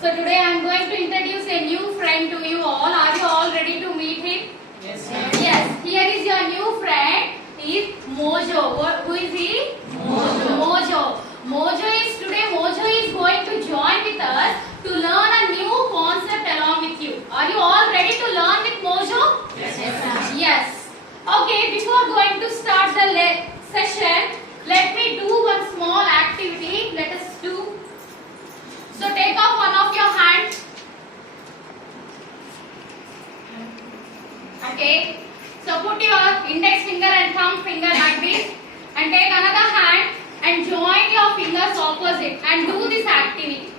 So today I am going to introduce a new friend to you all. Are you all ready to meet him? Yes, ma'am. Yes. Here is your new friend. He is Mojo. Who is he? Mojo. Mojo is going to join with us to learn a new concept along with you. Are you all ready to learn with Mojo? Yes, ma'am. Yes. Okay. Before going to start the session, let me do one small activity. Let us do. So take off one of your hands. Okay. So put your index finger and thumb finger like this, and take another hand and join your fingers opposite and do this activity.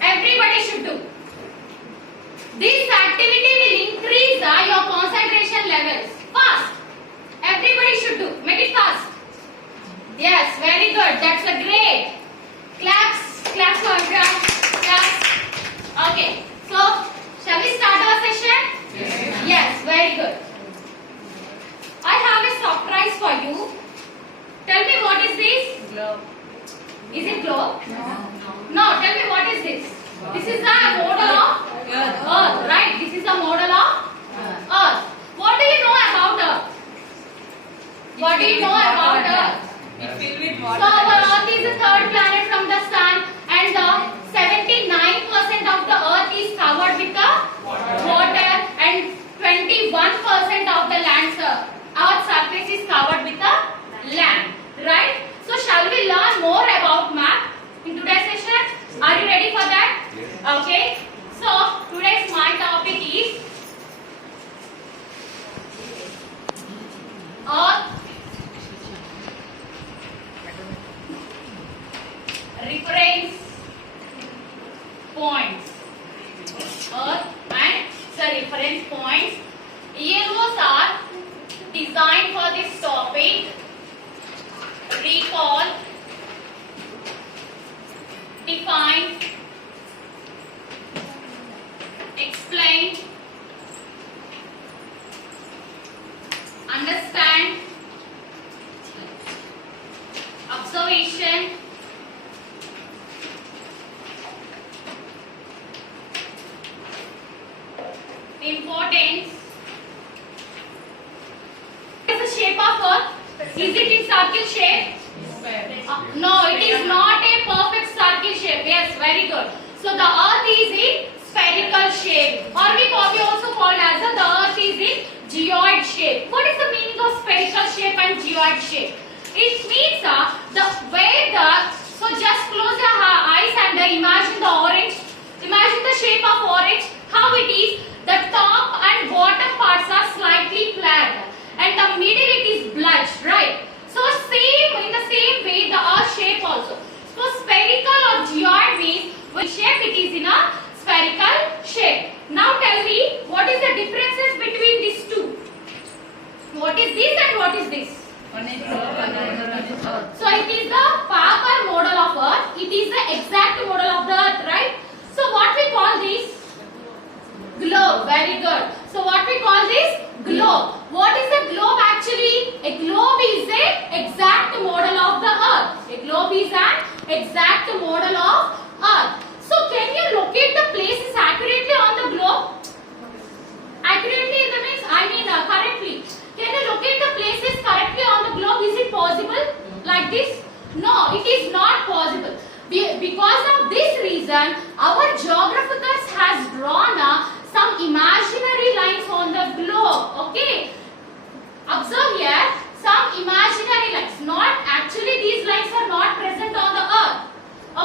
Everybody should do. This activity will increase your concentration levels. Fast. Everybody should do. Make it fast. Yes, very good. That's a great. Claps. Claps for everyone. Claps. Okay. So, shall we start our session? Yes. Yes, very good. I have a surprise for you. Tell me what is this? Glove. Is it globe? No. No, tell me what is this? This is a model of Earth, right? This is a model of Earth. What do you know about Earth? What do you know about Earth? It's filled with So water. our Earth is the third planet from the Sun, and the 79% of the Earth is covered with the water, and 21% of the land Earth's surface is covered with the land. Right? So shall we learn more about map in today's session? Are you ready for that? Yes. Okay. So today's my topic is Earth reference points. Earth and the reference points. ELOs are designed for this topic. Recall, define, explain, understand, observation, importance. What is the shape of Earth? Is it in circle shape? No, it is not a perfect circle shape. Yes, very good. So the Earth is in spherical shape, or we also called as the Earth is in geoid shape. What is the meaning of spherical shape and geoid shape? It means the way so just close your eyes and imagine the orange. Imagine the shape of orange. How it is? The top and bottom parts are slightly flat, and the middle it is blotched, right? So in the same way the Earth shape also. So spherical or geoid means which shape it is in a spherical shape. Now tell me what is the differences between these two? What is this and what is this? One is globe and another one is earth. So it is the proper model of Earth. It is the exact model of the Earth, right? So what we call this? Globe. Very good. So what we call this? Globe. What is a globe actually? A globe is an exact model of the Earth. A globe is an exact model of Earth. So can you locate the places accurately on the globe? Accurately in the means correctly. Can you locate the places correctly on the globe? Is it possible like this? No, it is not possible. Because of this reason, our geographers has drawn some imaginary lines on the globe. Okay. Observe here some imaginary lines. Not actually these lines are not present on the Earth.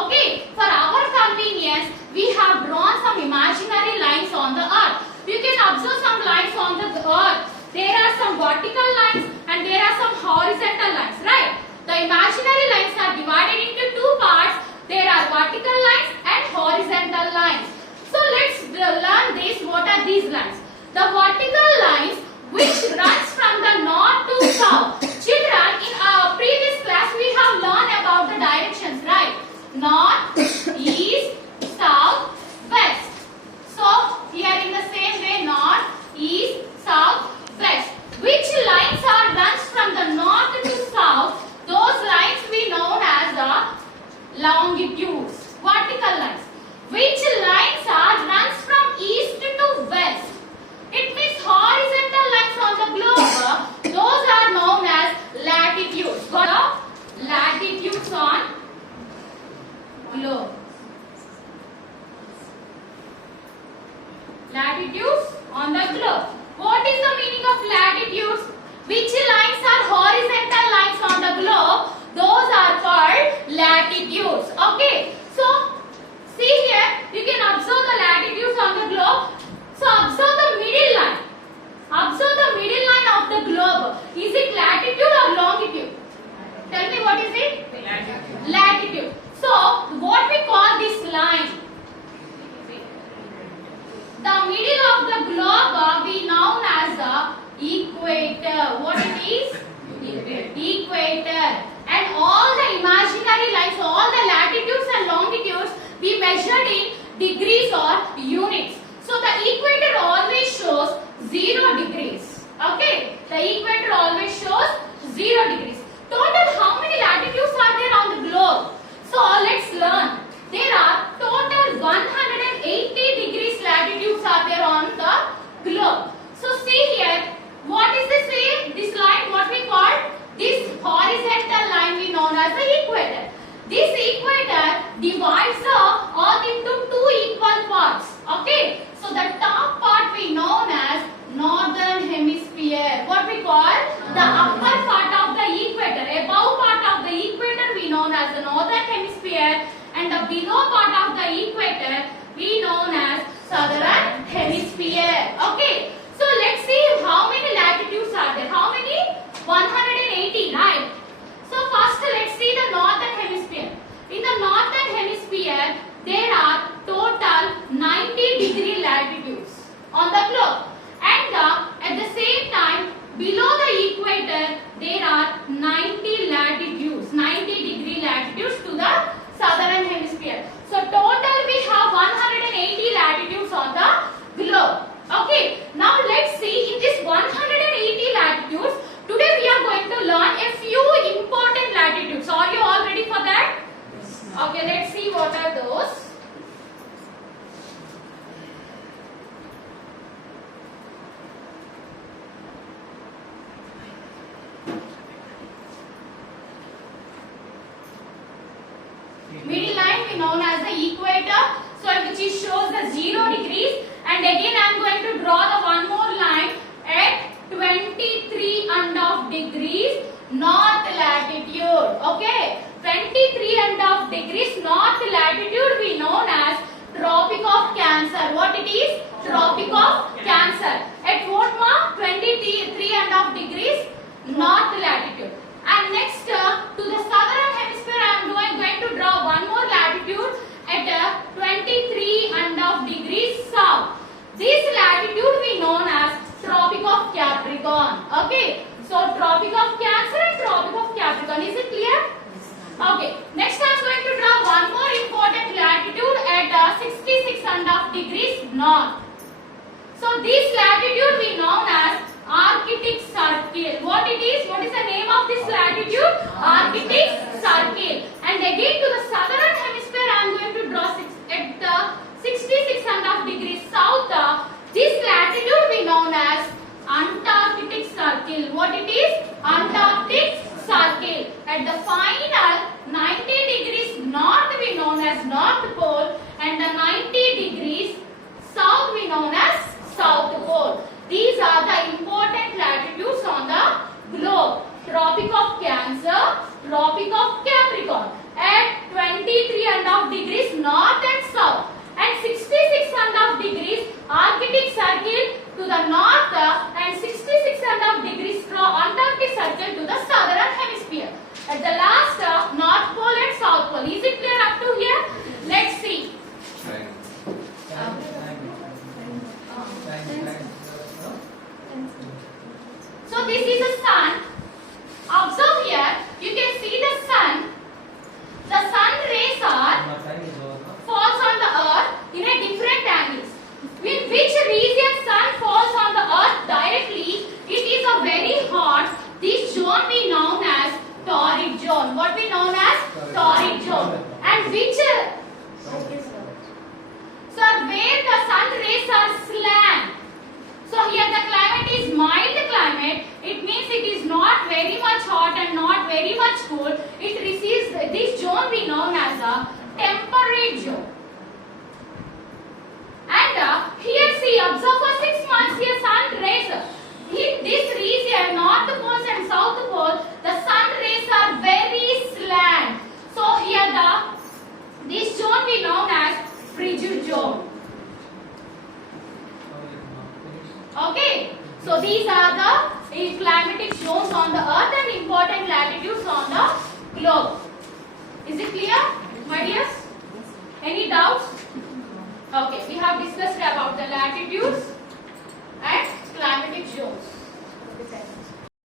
Okay. For our convenience, we have drawn some imaginary lines on the Earth. You can observe some lines on the Earth. There are some vertical lines and there are some horizontal lines, right? The imaginary lines are divided into two parts. There are vertical lines and horizontal lines. So let's learn this. What are these lines? The vertical lines which runs from the north to south. Children, in our previous class we have learned about the directions, right? North, east, south, west. So here in the same way, north, east, south, west. Which lines are runs from the north to south? Those lines we know as the longitudes, vertical lines. Which line globe. Latitudes on the globe. What is the meaning of latitudes? Which lines are horizontal lines on the globe? Those are called latitudes. Okay. So, see here, you can observe the latitudes on the globe. So, observe the middle line. Observe the middle line of the globe. Is it latitude or longitude? Tell me what is it? Latitude. Latitude. So, what we call this line? The middle of the globe we known as the equator. What it is? Equator. And all the imaginary lines, all the latitudes and longitudes we measured in degrees or units. So the equator always shows 0 degrees. Okay? The equator always shows 0 degrees. Total how many latitudes are there on the globe? So let's learn. There are total 180 degrees latitudes are there on the globe. So see here, what is this way? This line, what we call this horizontal line we known as the equator. This equator divides the earth into 2 equal parts. Okay, so the top part we known as northern hemisphere. What we call the upper part of the equator, above part of the equator we known as the northern hemisphere, and the below part of the equator we known as southern hemisphere. Okay, so let's see how many latitudes are there. How many? 180, right? So first let's see the northern hemisphere. In the northern hemisphere there are total 90 degree latitudes on the globe, and at the same time below the equator there are 90 latitudes, 90 degree latitudes to the southern hemisphere. So total we have 180 latitudes on the globe. Okay, now let's see in this 180 latitudes. Today we are going to learn a few important latitudes. Are you all ready for that? Okay, let's see what are those. Middle line we known as the equator, so which is shows the 0 degrees, and again I am going to draw the one more line at 23.5 degrees north latitude. Okay, 23.5 degrees north latitude we known as Tropic of Cancer. What it is? Tropic of Cancer. At what mark? 23.5 degrees north latitude. And next to the southern hemisphere I am going to draw one more latitude at 23.5 degrees south. This latitude we known as Tropic of Capricorn. Okay, so Tropic of Cancer and Tropic of Capricorn. Is it clear? Okay, next I am going to draw one more important latitude at 66.5 degrees north. So this latitude we known as Arctic Circle. What it is? What is the name of this latitude? Arctic Circle. And again to the southern hemisphere I am going to draw at 66.5 degrees south. This latitude we known as Antarctic Circle. What it is? Antarctic Circle. At the final 90 degrees north we known as North Pole, and the 90 degrees south we known as South Pole. These are the important latitudes on the globe. Tropic of Cancer, Tropic of Capricorn at 23.5 degrees north and south, and 66.5 degrees Arctic Circle to the north, and 66.5 degrees Antarctic Circle to the southern hemisphere. At the last North Pole and South Pole. Is it clear up to here? Let's see. So this is the sun. Observe here. You can see the sun. The sun rays are falls on the earth in a different angles. In which region sun falls on the earth directly, it is a very hot. This zone we known as torrid zone. What we know on the earth and important latitudes on the globe. Is it clear, my dears? Any doubts? Okay, we have discussed about the latitudes and climatic zones.